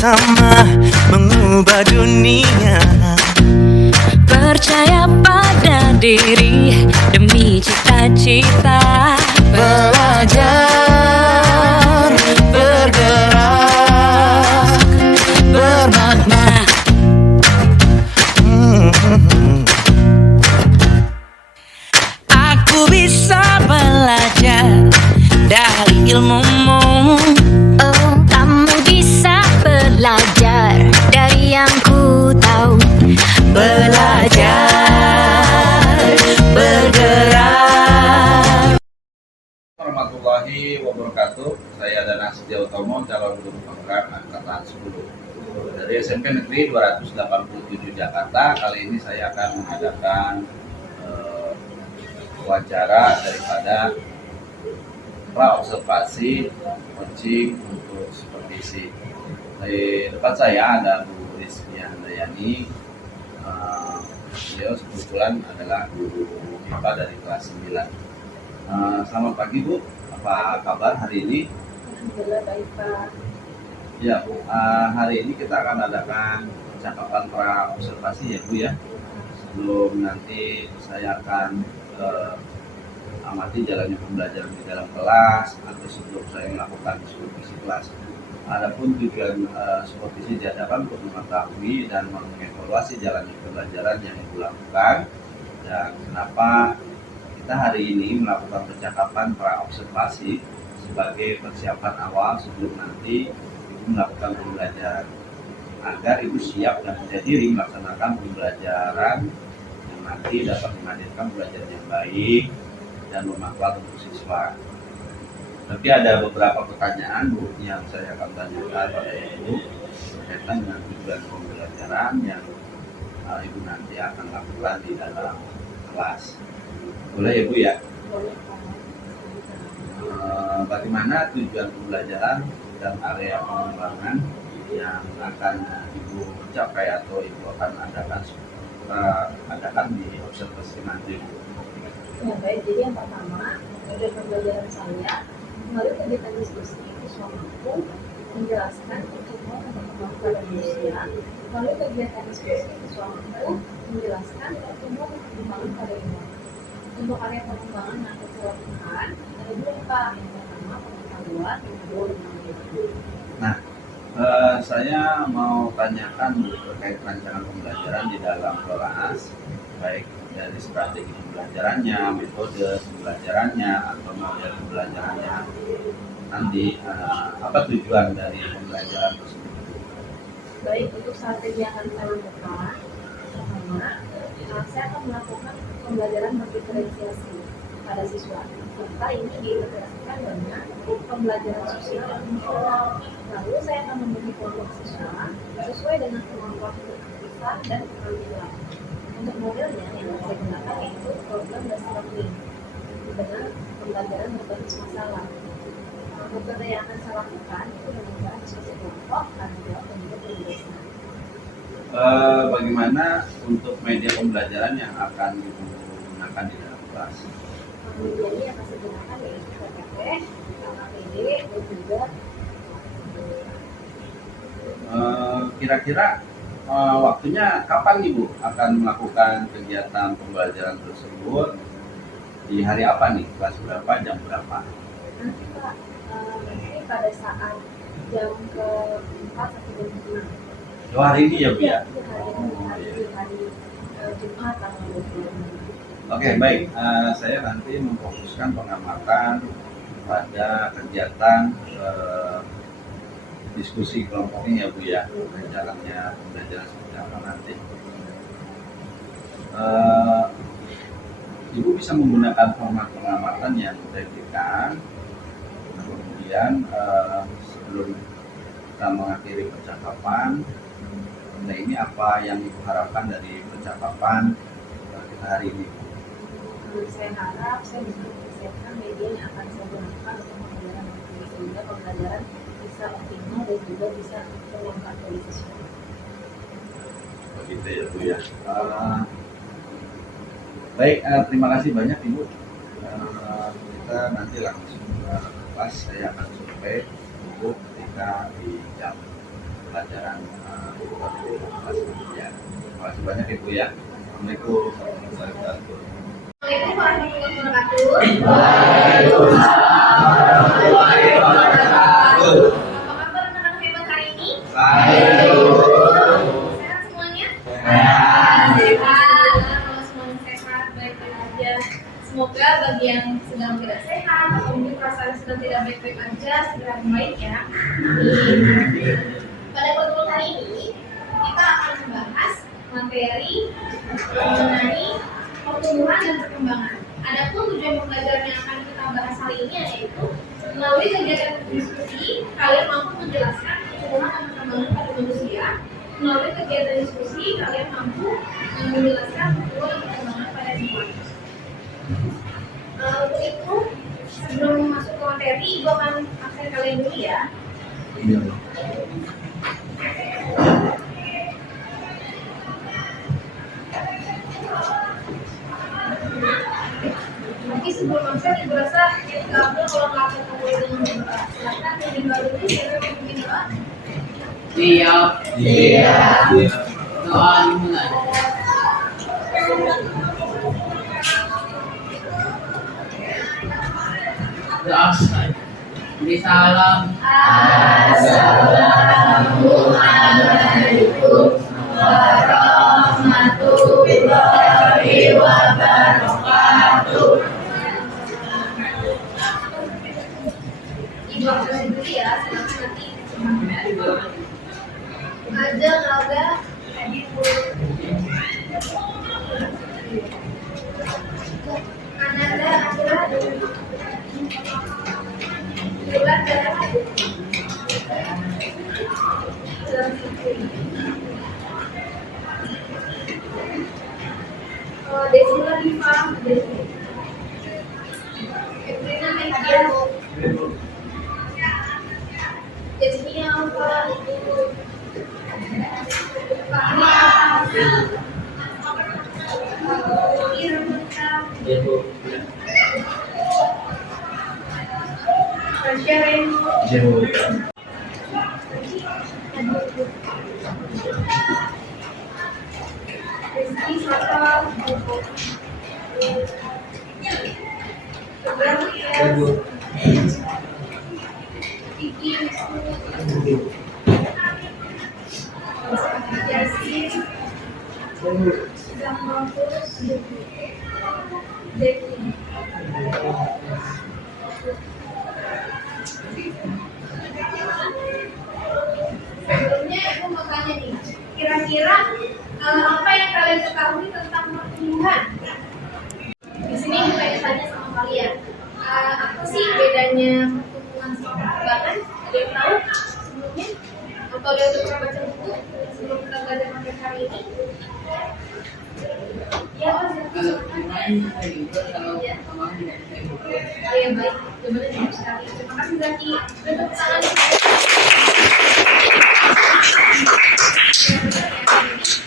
bersama mengubah dunia. Percaya pada diri demi cita-cita. Belajar, bergerak, bermakna. Aku bisa belajar dari ilmumu. Oh, kamu bisa belajar dari yang ku tahu. Belajar, bergerak. Warahmatullahi wabarakatuh. Saya Danang Setiautomo, calon guru penggerak angkatan 10 dari SMP Negeri 287 Jakarta. Kali ini saya akan mengadakan wawancara daripada praobservasi coaching untuk supervisi. Di depan saya ada Bu Rizky Handayani. Beliau kebetulan adalah guru MIPA dari kelas 9. Selamat pagi Bu, apa kabar hari ini? Alhamdulillah baik Pak. Ya Bu, hari ini kita akan adakan percakapan praobservasi ya Bu ya. Sebelum nanti saya akan amati jalannya pembelajaran di dalam kelas atau sebelum saya melakukan supervisi kelas. Adapun tujuan supervisi diadakan untuk mengetahui dan mengevaluasi jalannya pembelajaran yang Ibu lakukan dan kenapa kita hari ini melakukan percakapan praobservasi sebagai persiapan awal sebelum nanti Ibu melakukan pembelajaran agar Ibu siap dan percaya diri melaksanakan pembelajaran yang nanti dapat menghadirkan pembelajaran yang baik dan bermanfaat untuk siswa. Tapi ada beberapa pertanyaan Bu yang saya akan tanyakan pada Ibu berkaitan dengan tujuan pembelajaran yang Ibu nanti akan lakukan di dalam kelas. Boleh ya Bu ya? Boleh Pak. Bagaimana tujuan pembelajaran dan area pengembangan yang akan Ibu capai atau Ibu akan adakan di observasi nanti Bu? Ya baik, jadi yang pertama tujuan pembelajaran saya melalui kegiatan diskusi siswa mampu menjelaskan pertumbuhan dan perkembangan pada manusia. Melalui kegiatan diskusi siswa mampu menjelaskan pertumbuhan dan perkembangan pada ilmu. Untuk area pengembangan yang akan saya lakukan ada dua Pak. Yang pertama pengetahuan, yang kedua pengetahuan. Nah, saya mau tanyakan terkait rancangan pembelajaran di dalam kelas, baik dari strategi pembelajarannya, metode pembelajarannya, atau model pembelajarannya. Nanti apa tujuan dari pembelajaran tersebut? Baik, untuk strategi yang akan saya lakukan, pertama, saya akan melakukan pembelajaran berdiferensiasi pada siswa. Serta ini diintegrasikan dengan pembelajaran sosial dan fungsional. Lalu saya akan membagi kelompok siswa sesuai dengan kemampuan keaktifan dan keterampilan. Untuk modelnya yang saya gunakan yaitu program dasar learning dengan pembelajaran berbasis masalah. Metode yang akan saya lakukan itu dengan cara diskusi kelompok, tanya jawab, dan juga penjelasan. Bagaimana untuk media pembelajaran yang akan digunakan di dalam kelas? Jadi yang saya gunakan yaitu PPT, KKPD, dan juga Kira-kira waktunya kapan nih Bu akan melakukan kegiatan pembelajaran tersebut? Di hari apa nih? Kelas berapa? Jam berapa? nanti Pak, nanti pada saat jam ke-4 sampai jam ke-6. Oh, hari ini ya Bu ya? Hari Jumat tanggal 26. Oke, baik. Saya nanti memfokuskan pengamatan pada kegiatan diskusi kelompok ini ya Bu ya, jalannya pembelajaran seperti apa nanti. Ibu bisa menggunakan format pengamatan yang saya berikan. Kemudian sebelum kita mengakhiri percakapan, nah ini apa yang Ibu harapkan dari percakapan kita hari ini? Saya harap saya bisa mempersiapkan media yang akan saya gunakan untuk pembelajaran nanti sehingga pembelajaran bisa optimal dan juga bisa bermanfaat bagi siswa. Begitu ya Bu ya. Baik, terima kasih banyak Ibu. Kita nanti langsung kelas, saya akan survei Ibu ketika di jam pelajaran ya. Terima kasih banyak Ibu ya. Assalamualaikum warahmatullahi wabarakatuh. Assalamualaikum warahmatullahi wabarakatuh. Apa kabar anak-anak hebat hari ini? Sehat semuanya? Sehat. Kalau semuanya sehat, baik-baik aja. Semoga bagi yang sedang tidak sehat atau mungkin perasaan sedang tidak baik-baik aja segera membaik ya. Pada pertemuan hari ini kita akan membahas materi mengenai pertumbuhan dan perkembangan. Adapun tujuan pembelajaran yang akan kita bahas hari ini yaitu melalui kegiatan diskusi kalian mampu menjelaskan pertumbuhan dan perkembangan pada manusia. Melalui kegiatan diskusi kalian mampu menjelaskan pertumbuhan dan perkembangan pada hewan. Untuk itu sebelum masuk ke materi, Ibu akan absen kalian dulu ya. Nanti sebelum absen, Ibu rasa yang kabel kalau nggak ketemu dengan berdoa. Silahkan yang di luar dulu, siapa yang bikin doa? Siap. Iya. Doa dimulai. Doa. Beri salam. Assalamualaikum warahmatullahi wabarakatuh. Ibu absen dulu ya, silahkan nanti ada Ananda Azra Bulan darah Desila Diva Evelina Media Desmia Alfa Rizky Sata Vicky Yasin Zamatus Zeki. Sebelumnya Ibu mau tanya nih, kira-kira apa yang kalian ketahui tentang pertumbuhan? Di sini Ibu pengen tanya sama kalian, apa sih bedanya pertumbuhan sama perkembangan? Ada yang tahu sebelumnya? Atau ada yang pernah baca buku sebelum kita belajar materi hari ini? Ya, Pak. Kalau perkembangan tidak bisa. Ya, baik. Jawabannya cukup sekali. Terima kasih Zaki. Tepuk tangan.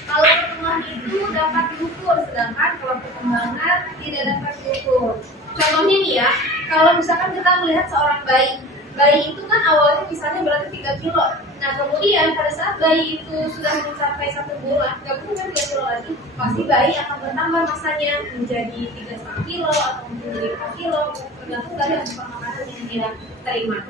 Kalau pertumbuhan itu dapat diukur, sedangkan kalau perkembangan tidak dapat diukur. Contohnya nih ya, kalau misalkan kita melihat seorang bayi itu kan awalnya misalnya berarti 3 kilo. Nah kemudian pada saat bayi itu sudah mencapai 1 bulan, nggak mungkin kan 3 kilo lagi, pasti bayi akan bertambah masanya menjadi 3,5 kilo atau menjadi 4 kilo, tergantung dari asupan makanan yang dia terima.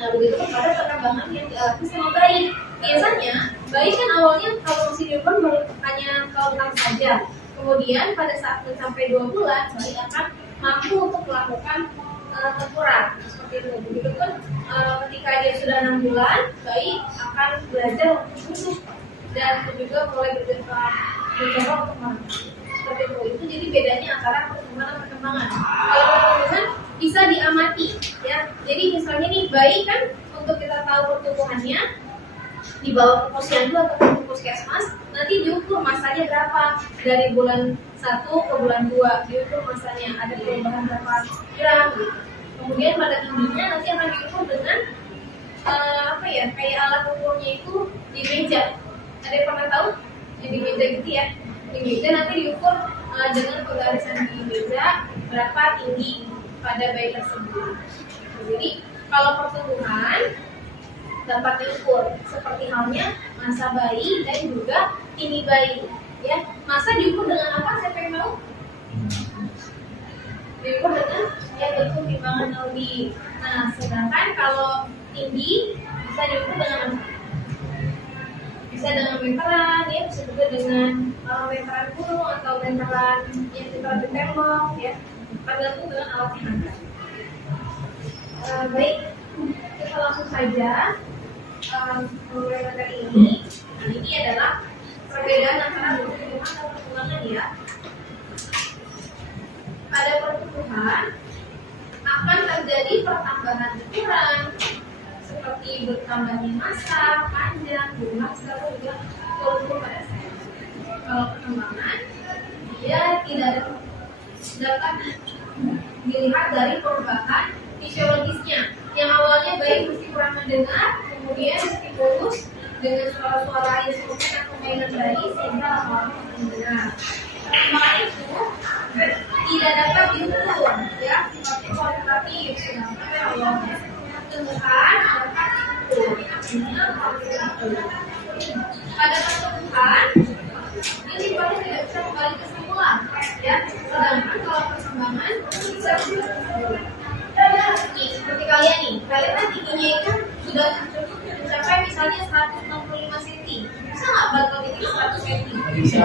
Nah begitu pun pada perkembangan yang dialami sama bayi. Biasanya bayi kan awalnya kalau masih newborn baru hanya kelautan saja. Kemudian pada saat mencapai 2 bulan, bayi akan mampu untuk melakukan tengkurap seperti itu. Begitupun ketika dia sudah 6 bulan, bayi akan belajar untuk duduk dan juga mulai mencoba untuk makan. Seperti itu. Jadi bedanya antara pertumbuhan dan perkembangan. Kalau pertumbuhan bisa diamati, ya. Jadi misalnya nih bayi kan untuk kita tahu pertumbuhannya di bawah posyandu atau puskesmas, nanti diukur masanya berapa dari bulan 1 ke bulan 2, diukur masanya ada perubahan berapa gram. Kemudian pada tingginya nanti akan diukur dengan kayak alat ukurnya itu di meja. Ada yang pernah tahu yang di meja gitu ya? Di meja nanti diukur dengan pegarisan di meja berapa tinggi pada bayi tersebut. Jadi kalau pertumbuhan dapat diukur, seperti halnya masa bayi dan juga tinggi bayi. Ya, masa diukur dengan apa? Saya pengen tahu. Diukur dengan ya bentuk timbangan Naudi. Nah, sedangkan kalau tinggi bisa diukur dengan apa? Bisa dengan meteran, ya, bisa juga dengan meteran gunung atau meteran yang temperatur tembok, ya, tergantung dengan alat yang ada. Baik, kita langsung saja mulai materi ini. Nah, ini adalah perbedaan antara pertumbuhan dan perkembangan, ya. Pada pertumbuhan akan terjadi pertambahan ukuran seperti bertambahnya massa, panjang, jumlah sel juga tumbuh pada sel. Kalau perkembangan dia tidak dapat dilihat dari perubahan fisiologisnya. Yang awalnya bayi mesti kurang mendengar, kemudian stimulus dengan suara-suara instrumen atau mainan bayi sehingga lama-lama mendengar. Perkembangan itu tidak dapat diukur, ya, sifatnya kualitatif, sedangkan yang awalnya pertumbuhan dapat diukur, artinya kualitatif. Pada pertumbuhan ini sifatnya tidak bisa kembali ke semula, ya, sedangkan kalau perkembangan bisa berubah. Nih, seperti kalian nih, kalian kan tingginya itu sudah mencapai misalnya 165 cm. Bisa nggak bakal tinggi 100 cm? Bisa.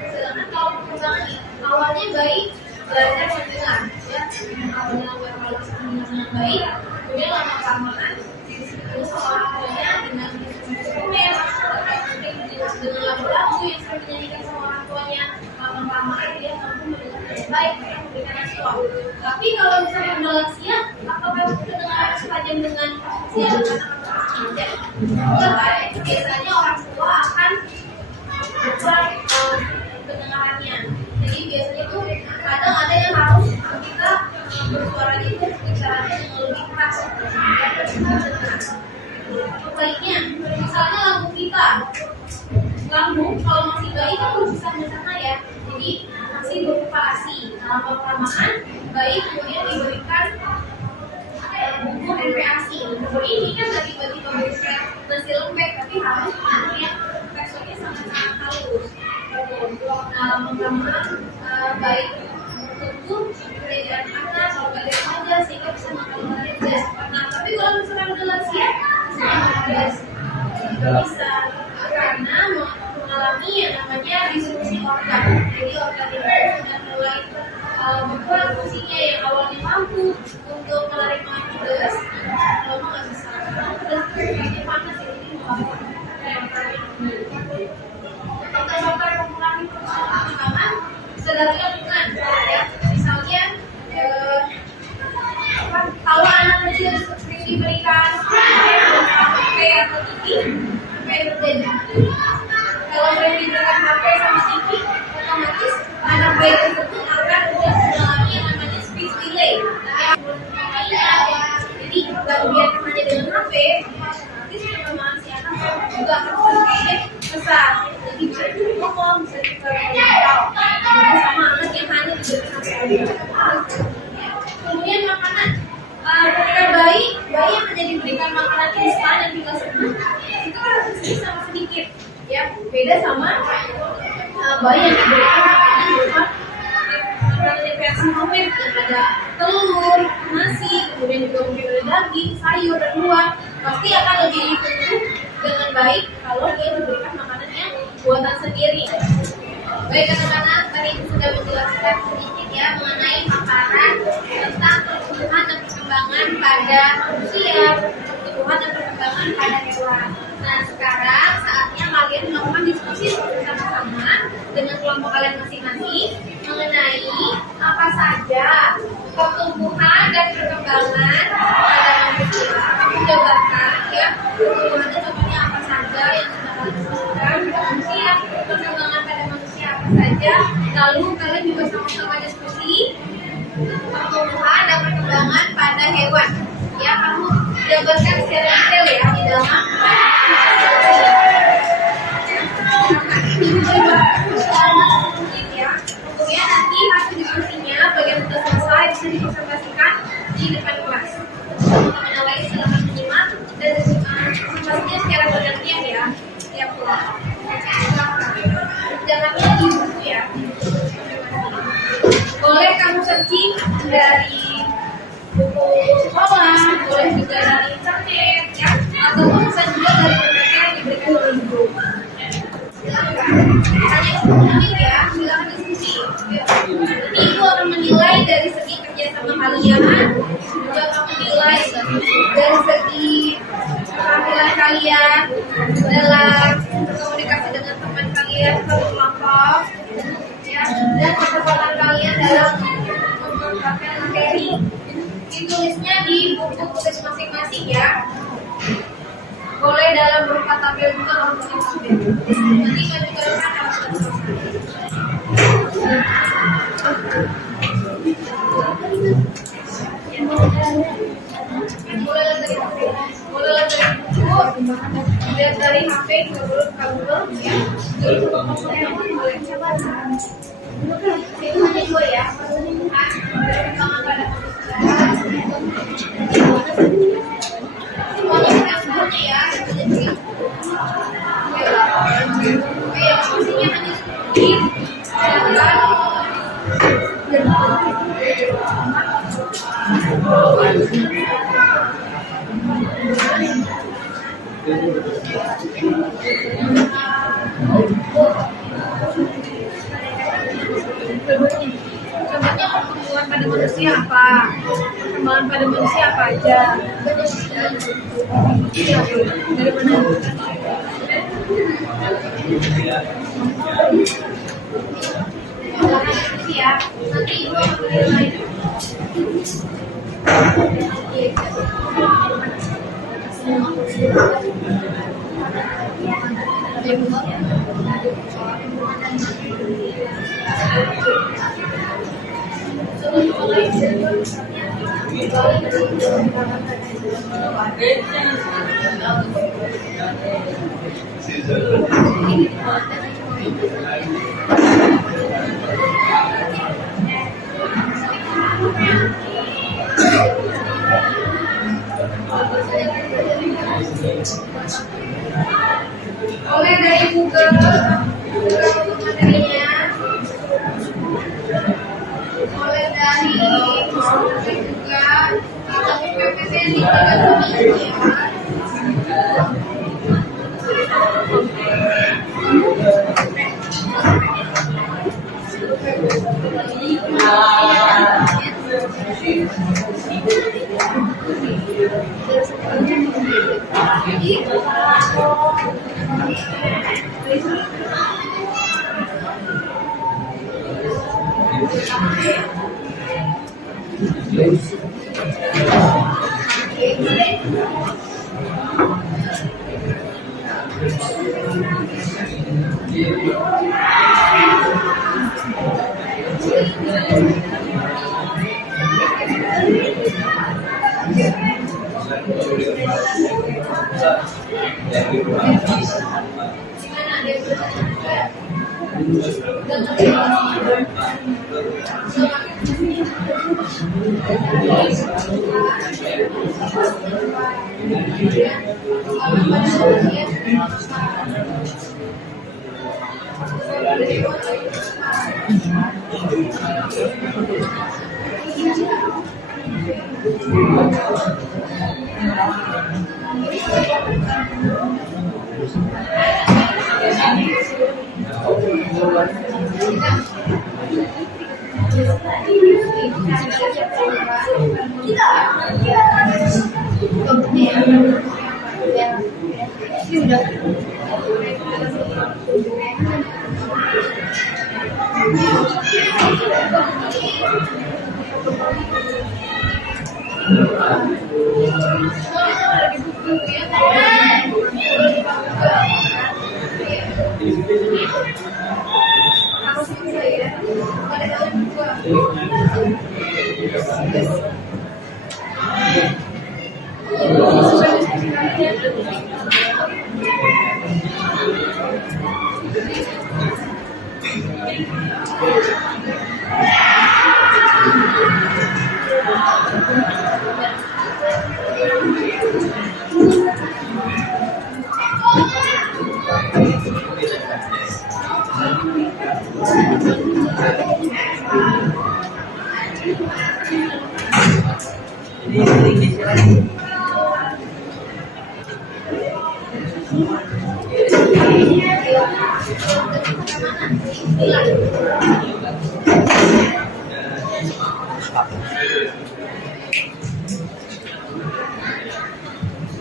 Sedangkan kalau perkembangan nih, awalnya bayi belajar mendengar, ya, awalnya berhalusinasi dengan baik, kemudian lama-lamaan itu sama orang tuanya dengan instrumen, dengan lagu-lagu yang sering dinyanyikan sama orang tuanya, lama-lamaan dia mampu mendengar dengan baik, memberikan respon. Tapi kalau misalnya udah lansia, apakah pendengaran setajam dengan usia anak-anak tidak? Enggak, biasanya orang tua akan berubah pendengarannya. Jadi biasanya tuh kadang ada yang harus kita bersuaranya itu bicaranya yang lebih keras. Baiknya, misalnya lambung kita, lambung kalau masih bayi kan belum bisa mencerna, ya. Jadi masih berupa ASI. Lama-lamaan bayi kemudian diberikan bubur NPASI. Bubur ini kan nggak tiba-tiba berikan nasi lembek, tapi harus yang teksturnya sangat-sangat halus. Nah, lama-lamaan bayi tumbuh perbedaan atas, perbedaan wajah sehingga bisa makan jas. Nah, tapi kalau misalnya udah lansia, bisa karena mengalami yang namanya disfungsi organ. Jadi organ itu sudah mulai berkurang fungsinya, yang awalnya mampu untuk menerima gas, lama nggak bisa. Dan kayaknya panas ini faktor-faktor yang mengurangi perkembangan bisa dari lingkungan, ya. Misalnya kalau anak kecil sering diberikan HP atau TV, apa yang terjadi? Kalau sering diberikan HP sama TV, otomatis anak bayi tersebut akan mengalami yang namanya speech delay. Jadi gangguan hanya dengan HP, otomatis perkembangan si anak juga akan semakin besar. Jadi bisa ngomong, bisa juga berbicara sama anak yang hanya diberikan HP. Kemudian makanan, ketika bayi yang hanya diberikan makanan instan yang tinggal sebentar, itu kan rasanya sama sedikit, ya. Beda sama bayi yang diberikan makanan berupa makanan versi komplit yang ada telur, nasi, kemudian juga mungkin ada daging, sayur dan buah, pasti akan lebih tumbuh dengan baik kalau dia diberikan makanan yang buatan sendiri. Baik anak-anak, tadi sudah menjelaskan sedikit, ya, mengenai paparan tentang pertumbuhan dan perkembangan pada manusia, pertumbuhan dan perkembangan pada hewan. Nah, sekarang saatnya kalian melakukan diskusi bersama-sama dengan kelompok kalian masing-masing mengenai apa saja pertumbuhan dan perkembangan pada manusia. Kamu jabarkan, ya, pertumbuhan dan contohnya apa saja yang sudah kalian sebutkan pada manusia, perkembangan pada manusia apa saja. Lalu kalian juga sama-sama diskusi pertumbuhan dan perkembangan pada hewan. Ya, kamu jabarkan secara detail, ya, di dalam ya. Kemudian nanti hasil diskusinya bagian sudah selesai bisa dipresentasikan di depan kelas. Teman-teman yang lain silakan menyimak dan diskusi dari buku sekolah, boleh juga dari internet, ya, ataupun bisa juga dari PPT yang diberikan oleh guru. Silakan. Hanya unik ya, silakan diskusi. Nanti ibu akan menilai dari segi kerjasama kalian, juga akan menilai dari segi keterampilan kalian dalam berkomunikasi dengan teman kalian satu kelompok, ya, dan kecepatan kalian dalam mengungkapkan materi. Ditulisnya di buku tulis masing-masing ya. Boleh dalam berupa tabel juga maupun tabel. Nanti maju ke depan kalau sudah selesai. Boleh lihat dari HP, juga boleh buka Google ya. Jadi boleh coba. Hanya dua ya. Tangan pada semuanya punya ya. Ayo, fungsinya hanya seperti contohnya perkembangan pada manusia apa? Perkembangan pada manusia apa aja? Dari mana? Ya, nanti ibu akan menilai. Oleh dari Google untuk materinya, oleh dari juga atau PPT yang diberikan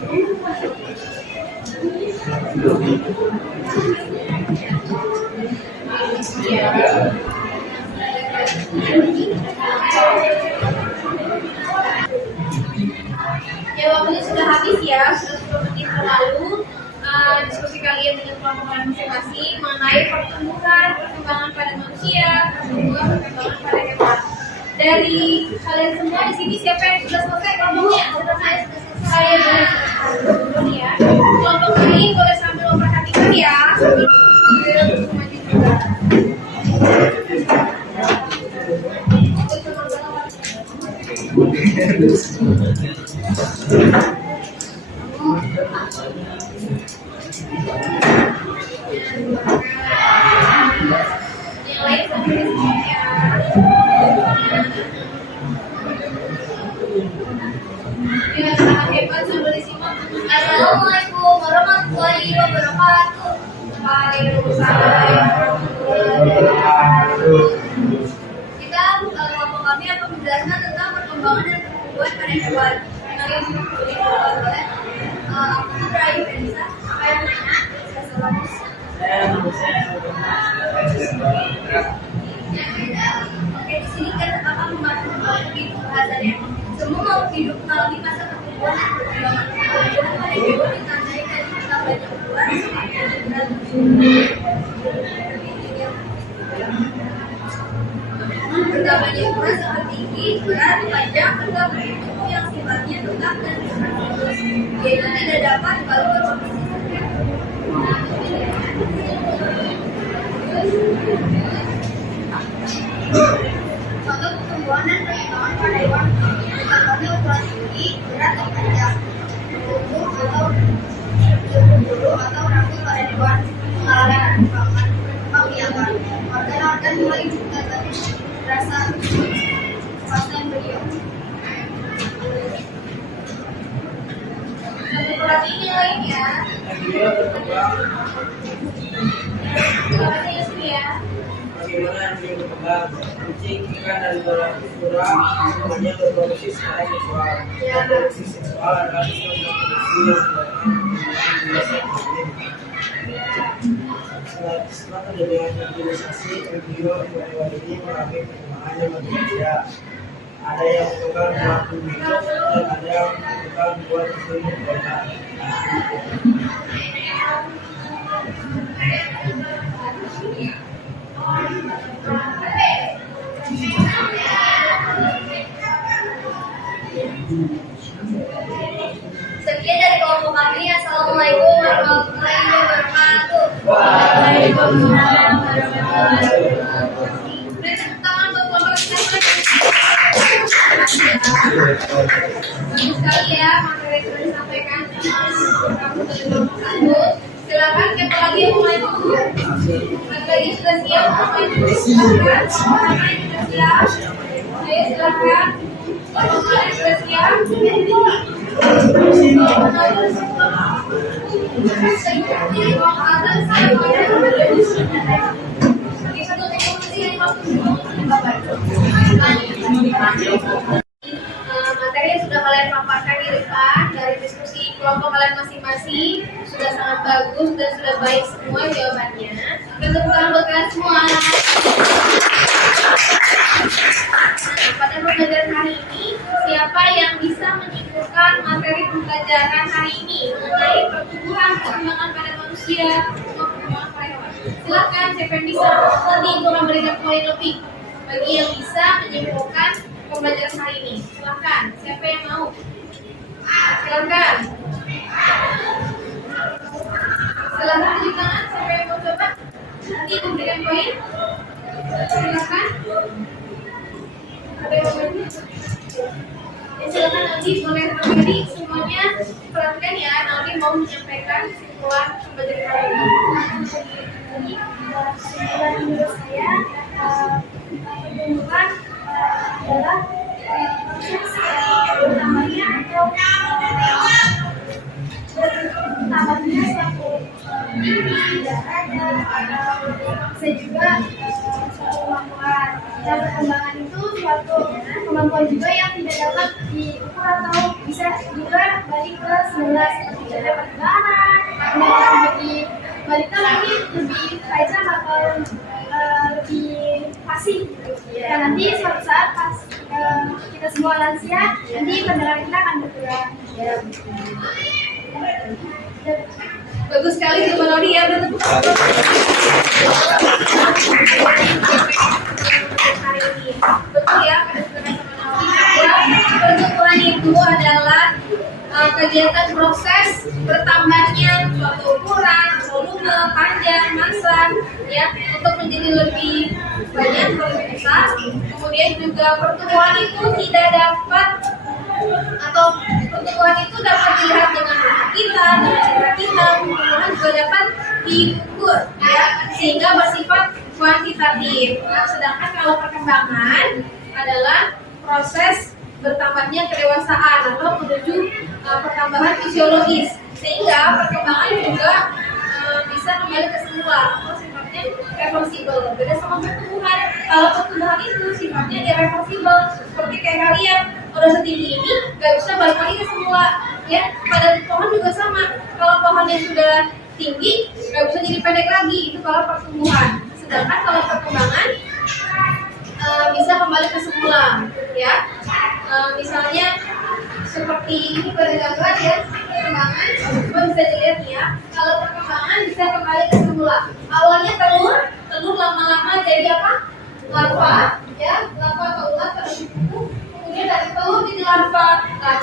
Ya, waktunya sudah habis ya, sudah 10 menit berlalu. Diskusi kalian dengan kelompok kalian masing-masing mengenai perkembangan pada manusia, perkembangan pada hewan. Dari kalian semua di sini siapa yang sudah selesai kelompoknya? Saya sudah ya. Kelompok ini boleh sambil memperhatikan ya. Yang lain sambil disimak ya. Dengan sangat hebat sambil disimak. Assalamualaikum warahmatullahi wabarakatuh. Waalaikumsalam warahmatullahi wabarakatuh. Kita kelompok kami akan menjelaskan tentang perkembangan dan pertumbuhan pada hewan. Kalian boleh aku terakhir Felisa. Saya menanya. Oke, di sini kan akan membahas lebih pembahasannya. Semua makhluk hidup mengalami masa pertumbuhan dan perkembangan. Pertumbuhan pada hewan ditandai dari jumlah banyak ukuran, dan bertambahnya ukuran seperti tinggi, berat, panjang, serta bentuk yang sifatnya tetap dan terus. Yaitu tidak dapat dibalut berwarna. Contoh pertumbuhan dan perkembangan pada hewan contohnya ukuran tinggi, berat atau panjang, umur atau rambut pada hewan mengalami perkembangan biakan. Organ-organ mulai terbentuk rasa fase embrio. Satu perhatian yang lain ya. Terima kasih Yusuf ya. Bagaimana embryo berkembang? Kucing, ikan, dan beberapa semuanya berproduksi secara seksual. Reproduksi seksual adalah sistem reproduksi yang setelah terjadinya fertilisasi, embryo hewan ini mengalami perkembangan yang berbeda. Ada yang berkembang buat bentuk dan ada yang berkembang buat bentuk berbeda. Sekian dari kelompok kami. Assalamualaikum warahmatullahi wabarakatuh. Waalaikumsalam warahmatullahi wabarakatuh. Beri tepuk tangan buat kelompok kita. Bagus sekali ya materi yang sudah disampaikan sama kamu dari kelompok 1. Silakan siapa lagi yang mau maju? Lagi sudah siap mau maju? Silakan. Sudah siap? Oke, silakan. Kalian sudah siap? Materi yang sudah kalian paparkan di depan dari diskusi kelompok kalian masing-masing sudah sangat bagus dan sudah baik semua jawabannya. Kita tepuk tangan buat kalian semua. Pada pembelajaran hari ini, siapa yang bisa menyimpulkan materi pembelajaran hari ini mengenai pertumbuhan perkembangan pada manusia maupun perkembangan pada hewan? Silakan, siapa yang bisa? Nanti gue akan berikan poin lebih bagi yang bisa menyimpulkan pembelajaran hari ini. Silakan, siapa yang mau? Silakan. Silakan tunjuk tangan, siapa yang mau coba? Nanti gue berikan poin. Silakan. Ada yang mau beri? Ya, silakan nanti boleh berdiri semuanya. Perhatikan ya, nanti mau menyampaikan kesimpulan pembelajaran hari ini. Jadi, kesimpulan menurut saya pertumbuhan adalah proses utamanya atau utamanya suatu tidak ada bisa juga suatu kemampuan dan perkembangan itu suatu kemampuan juga yang tidak dapat diukur atau bisa juga balik ke 11 ada perkembangan, mau balik lagi lebih tajam atau lebih fasih. Dan nanti suatu saat pas kita semua lansia, nanti pendengaran kita akan berkurang. Ya. Bagus sekali Bu Lodi ya, betul. Betul ya, pertumbuhan itu adalah kegiatan proses bertambahnya suatu ukuran, volume, panjang, massa ya untuk menjadi lebih banyak, lebih besar. Kemudian juga pertumbuhan itu tidak dapat atau pertumbuhan itu dapat dilihat dengan mata kita, dengan indera kita, pertumbuhan juga dapat diukur ya sehingga bersifat kuantitatif. Nah, sedangkan kalau perkembangan adalah proses bertambahnya kedewasaan atau menuju pertambahan fisiologis, sehingga perkembangan juga bisa kembali ke semula atau sifatnya reversible. Beda sama pertumbuhan, kalau pertumbuhan itu sifatnya irreversible, seperti kayak kalian udah setinggi ini nggak bisa balik lagi ke semula ya. Pada pohon juga sama, kalau pohonnya sudah tinggi nggak bisa jadi pendek lagi, itu kalau pertumbuhan. Sedangkan kalau perkembangan bisa kembali ke semula ya. Misalnya seperti ini pada gambar ya, perkembangan coba bisa dilihat ya. Kalau perkembangan bisa kembali ke semula, awalnya telur lama-lama jadi apa? Larva ya, larva atau ulat pada kuku. Kemudian dari telur jadi larva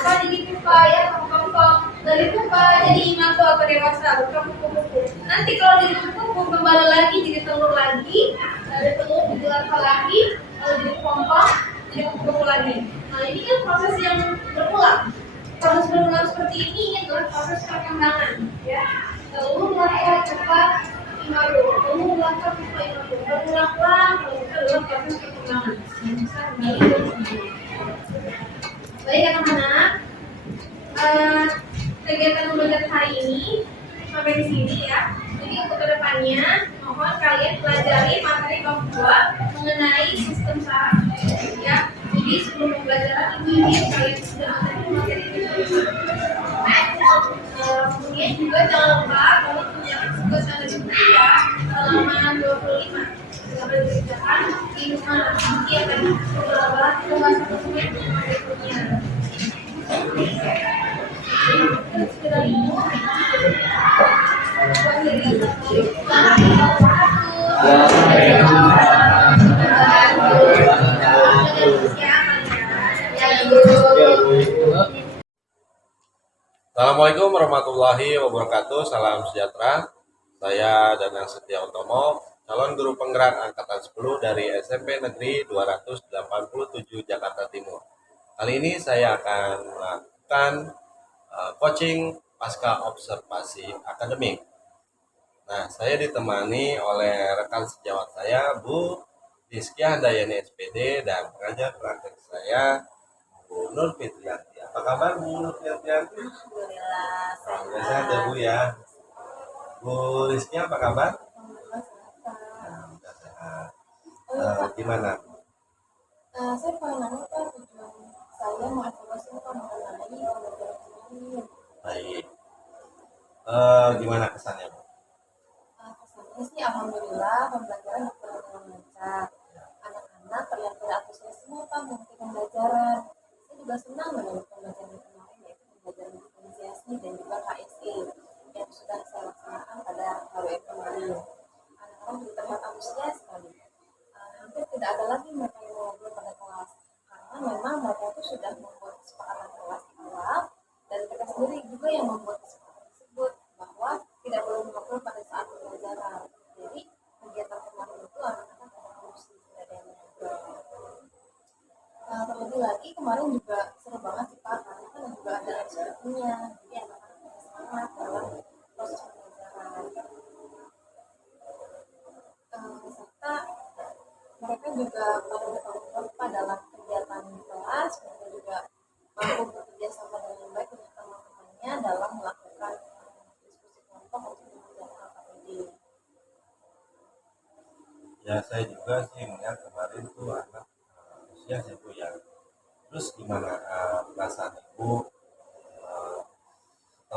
jadi pupa ya, kembang. Dari pupa jadi imago atau dewasa, bukan kuku-kuku. Nanti kalau jadi kuku kembali lagi jadi telur lagi, dari telur jadi larva lagi, lalu jadi kepompong, jadi kuku-kuku lagi. Nah ini kan proses yang berulang. Proses berulang seperti ini adalah proses perkembangan ya. Telur larva cepat imago, telur larva pupa imago, berulang-ulang. Kalau itu adalah proses perkembangan yang bisa kembali ke semula. Baik anak-anak, kegiatan belajar hari ini sampai di sini ya. Jadi untuk kedepannya mohon kalian pelajari materi bab 2 mengenai sistem saraf ya. Jadi sebelum pembelajaran ini kalian sudah mengerti materi ini. Kemudian juga jangan lupa kalau punya tugas yang ada di ya halaman 25 sampai dikerjakan di rumah. Nanti akan tugas tersebut berikutnya. Assalamualaikum warahmatullahi wabarakatuh. Salam sejahtera. Saya Danang Setia Utomo, calon guru penggerak angkatan 10 dari SMP Negeri 287 Jakarta Timur. Kali ini saya akan melakukan coaching pasca observasi akademik. Nah, saya ditemani oleh rekan sejawat saya, Bu Rizky Handayani SPD, dan pengajar praktek saya, Bu Nur Fitriyanti. Apa kabar Bu Nur Fitriyanti? Alhamdulillah sehat ya Bu ya. Bu Rizky apa kabar? Alhamdulillah sehat. Gimana? Saya pengen nanya Pak, tujuan saya mau evaluasi mengenai pembelajaran ini. Baik. Gimana kesannya Bu? Kesannya sih alhamdulillah pembelajaran berjalan dengan lancar. Anak-anak terlihat berantusias semua Pak mengikuti pembelajaran. Saya juga senang menurut pembelajaran kemarin, yaitu pembelajaran diferensiasi dan juga KSE yang sudah saya laksanakan pada HWF kemarin. Anak-anak juga terlihat antusias sekali. Hampir tidak ada lagi mereka yang ngobrol pada kelas, karena memang mereka itu sudah membuat kesepakatan kelas di awal, dan mereka sendiri juga yang membuat kesepakatan tersebut bahwa tidak boleh mengobrol pada saat pembelajaran. Jadi kegiatan kemarin itu anak-anak berfungsi, tidak ada yang mengobrol. Terlebih lagi kemarin juga seru banget sih Pak, karena kan juga ada SPP-nya, jadi anak-anak bisa semangat dalam proses pembelajaran. Serta mereka juga pada bertanggung jawab dalam kegiatan di kelas, mereka juga mampu bekerja sama dengan baik dengan teman-temannya dalam melakukan diskusi kelompok untuk mengerjakan KPD. Ya saya juga sih melihat kemarin tuh anak antusias ya Bu ya. Terus gimana perasaan Ibu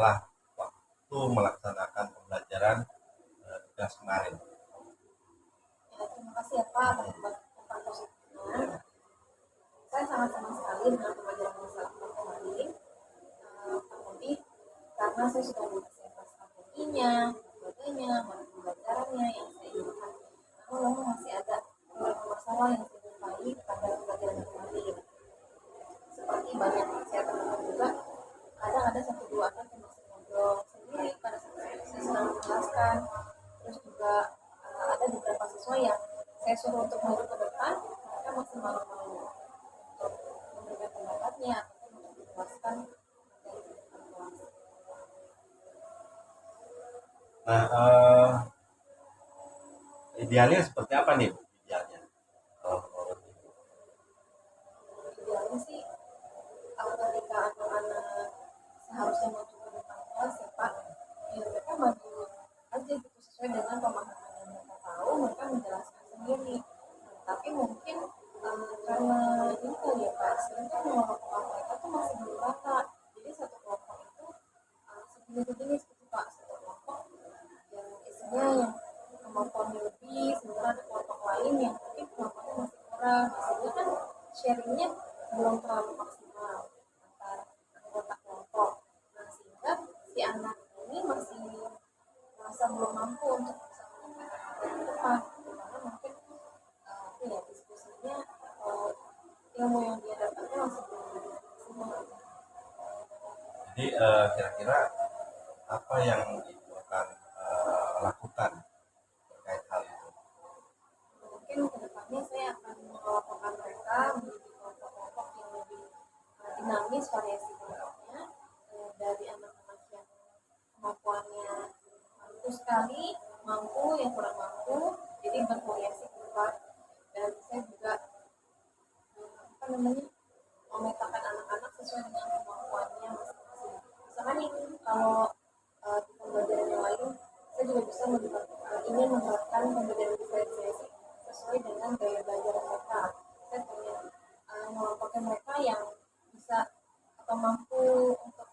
setelah waktu melaksanakan pembelajaran tugas kemarin. Ya, terima kasih ya Pak atas tentang positifnya. Saya sangat senang sekali dengan pembelajaran masalah kemarin. Terlebih karena saya sudah mempersiapkan strateginya, metodenya, model pembelajarannya yang saya inginkan. Namun masih ada beberapa masalah yang saya jumpai pada pembelajaran kemarin. Seperti banyak saya temukan juga, kadang ada satu dua anak yang masih ngobrol sendiri pada saat saya sedang menjelaskan. Terus juga ada beberapa siswa yang saya suruh untuk maju ke depan, mereka masih malu-malu untuk memberikan pendapatnya atau untuk menjelaskan materi tentang kelas. Nah, idealnya seperti apa nih, Bu? Idealnya kalau menurut Ibu? Idealnya sih ketika anak-anak seharusnya maju ke depan kelas ya Pak, ya mereka maju aja gitu sesuai dengan pemahaman yang mereka tahu, mereka menjelaskan sendiri. Tapi mungkin karena ini kali ya Pak, sering kan kelompok mereka tuh masih belum rata. Jadi satu kelompok itu sejenis gitu Pak, satu kelompok yang isinya yang kemampuannya lebih, sementara ada kelompok lain yang mungkin kemampuannya masih kurang. Hasilnya kan sharingnya belum terlalu maksimal antar anggota kelompok. Nah sehingga si anak ini masih merasa belum mampu untuk bisa menyampaikan materi ke depan, karena mungkin ya diskusinya atau ilmu yang dia dapatnya masih belum maksimal. Jadi kira-kira apa yang Ibu akan lakukan terkait hal itu? Mungkin kedepannya saya akan mengelompokkan mereka menjadi kelompok-kelompok yang lebih dinamis variasi kelompoknya, dari anak-anak yang kemampuannya mampu sekali, mampu yang kurang mampu, jadi bervariasi ke depan. Dan saya juga memetakan anak-anak sesuai dengan kemampuannya masing-masing. Misalkan nih kalau di pembelajaran yang lain, saya juga bisa ingin menerapkan pembelajaran diferensiasi sesuai dengan gaya belajar mereka. Saya ingin mengelompokkan mereka yang bisa atau mampu untuk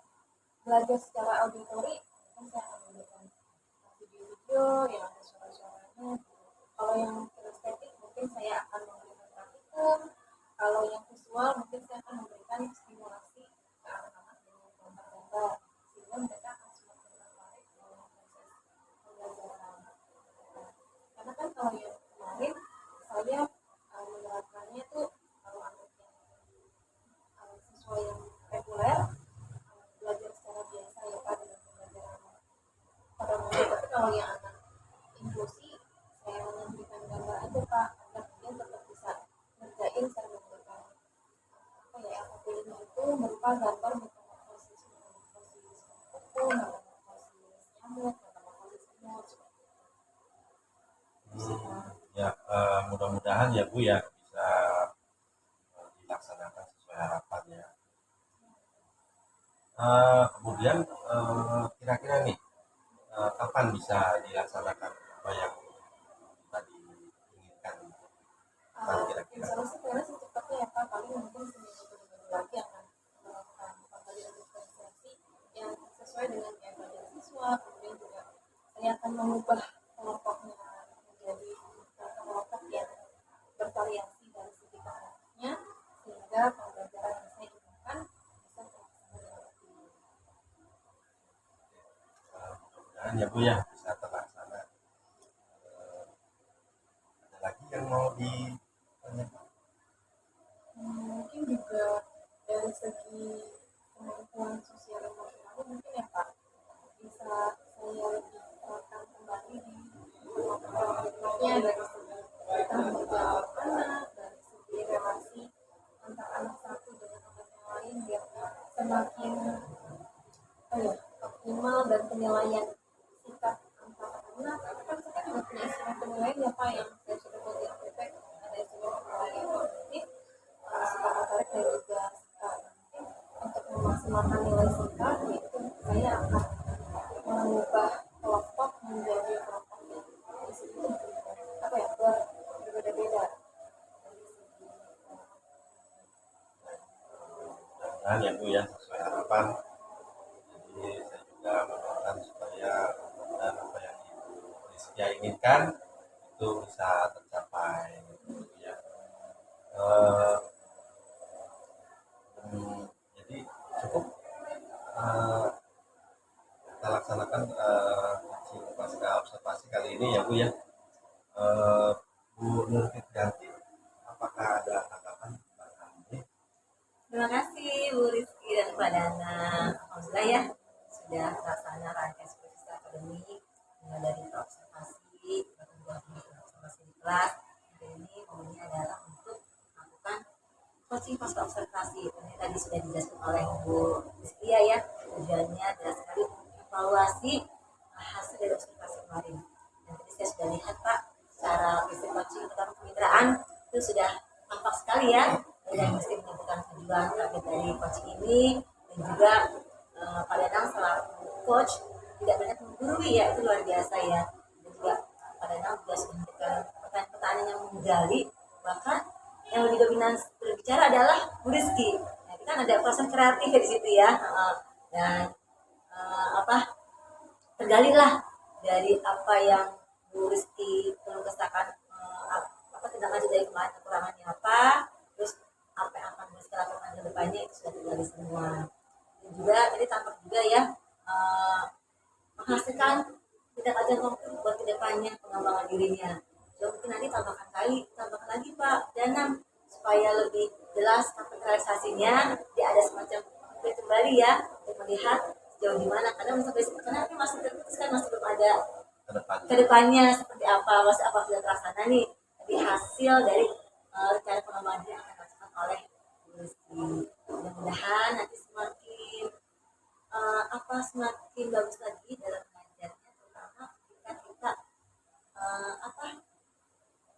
belajar secara auditori, kan saya akan memberikan video-video yang ada suara-suaranya. Kalau yang kinestetik mungkin saya akan memberikan praktikum. Kalau yang visual mungkin saya akan memberikan stimulasi ke anak-anak dengan gambar-gambar sehingga mereka akan semakin tertarik dalam proses pembelajaran. Karena kan kalau yang kemarin saya menerapkannya tuh kalau anak yang siswa yang reguler belajar secara biasa ya Pak dengan pembelajaran pada umumnya. Tapi kalau yang anak inklusi saya memberikan gambar aja Pak agar dia tetap bisa ngerjain secara menggunakan LKPI itu berupa gambar metamorfosis kuku, metamorfosis nyamuk, metamorfosis semut. Ya, mudah-mudahan ya Bu ya bisa dilaksanakan sesuai harapannya. Kemudian kira-kira nih kapan bisa dilaksanakan apa yang tadi inginkan? Kira-kira. Insya Allah sih karena secepatnya ya Pak, paling mungkin seminggu lagi akan melakukan pembelajaran diferensiasi yang sesuai dengan gaya belajar siswa. Kemudian juga saya akan mengubah kelompoknya menjadi kelompok yang bervariasi dari segi kelompoknya sehingga pembelajaran yang saya inginkan bisa terlaksana dengan optimal. Mudah-mudahan ya Bu ya bisa terlaksana. Ada lagi yang mau ditanyakan? Mungkin juga dari segi kemampuan sosial emosional mungkin ya Pak bisa saya lebih terapkan kembali di kemampuan berikutnya dari segi tanggung jawab anak, dari segi relasi antar anak satu dengan anak yang lain biar semakin optimal dan penilaian sikap antar anak. Kan kita juga punya istilah penilaian ya Pak yang saya sudah buat di APP, ada istilah penilaian kognitif, sikap motorik dan juga sikap nanti untuk memaksimalkan nilai sikap yaitu saya akan mengubah kelompok menjadi kelompok yang di situ berbeda-beda dari segi Mudah-mudahan ya Bu ya sesuai harapan. Jadi saya juga Rizkia inginkan itu bisa tercapai ya. Jadi cukup kita laksanakan coaching pasca observasi kali ini ya Bu ya. Bu Nur Fitrianti, apakah ada tanggapan tentang ini? Terima kasih Bu Rizky dan Pak Dana. Alhamdulillah ya sudah terlaksana rangkaian supervisi akademik mulai dari observasi, observasi di kelas. Dan ini momennya adalah untuk melakukan coaching pasca observasi. Ini tadi sudah dijelaskan oleh Bu Rizky ya. Tujuannya adalah sekali evaluasi hasil dari observasi kemarin. Dan tadi saya sudah lihat Pak, secara visi coaching tentang kemitraan itu sudah tampak sekali ya. Dan mesti menyebutkan tujuan target dari coaching ini, dan juga Pak Danang selaku coach tidak banyak menggurui ya, itu luar biasa ya. Dan juga Pak Danang juga sudah memberikan pertanyaan-pertanyaan yang menggali, bahkan yang lebih dominan berbicara adalah Bu Rizky. Nah, itu kan ada proses kreatif di situ ya. Dan tergalilah dari apa yang Bu Rizky perlu kesakan, tindak lanjut dari kemarin, kekurangannya apa, terus apa yang akan Rizky lakukan ke depannya itu sudah tergali semua. Dan juga tadi tampak juga ya menghasilkan tindak lanjut konkret buat ke depannya pengembangan dirinya. Ya mungkin nanti tambahkan lagi Pak Danang supaya lebih jelas sampai realisasinya, dia ada semacam kembali ya untuk melihat sejauh di mana, karena ini masih terputus kan, masih belum ada kedepannya seperti apa, masih apa sudah terlaksana nih, tapi hasil dari rencana pengembangan yang akan dilakukan oleh Rizky. Mudah-mudahan nanti semakin bagus lagi dalam mengajarnya, terutama ketika kita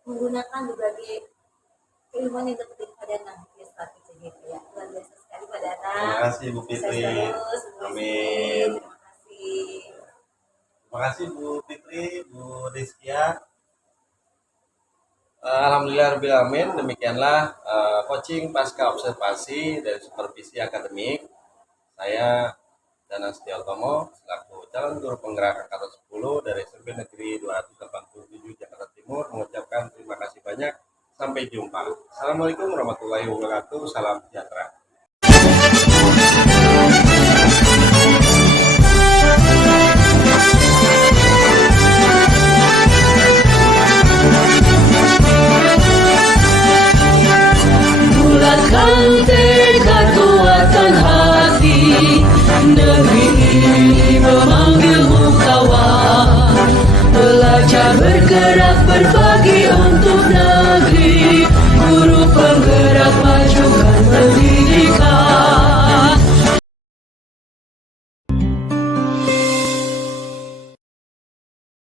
menggunakan berbagai keilmuan yang dapat dari Pak Danang di strategi gitu ya. Luar biasa sekali Pak Danang. Terima kasih Bu Fitri. Amin. Terima kasih. Terima kasih Bu Fitri, Bu Rizkia. Alhamdulillah Rabbil Alamin, demikianlah coaching pasca observasi dari supervisi akademik. Saya Danang Setiautomo selaku calon guru penggerak angkatan 10 dari SMP Negeri 287 Jakarta Timur mengucapkan terima kasih banyak. Sampai jumpa. Assalamualaikum warahmatullahi wabarakatuh. Salam sejahtera. Bulatkan tekad kuatkan hati, negeri ini memanggilmu kawan. Belajar bergerak berbagi.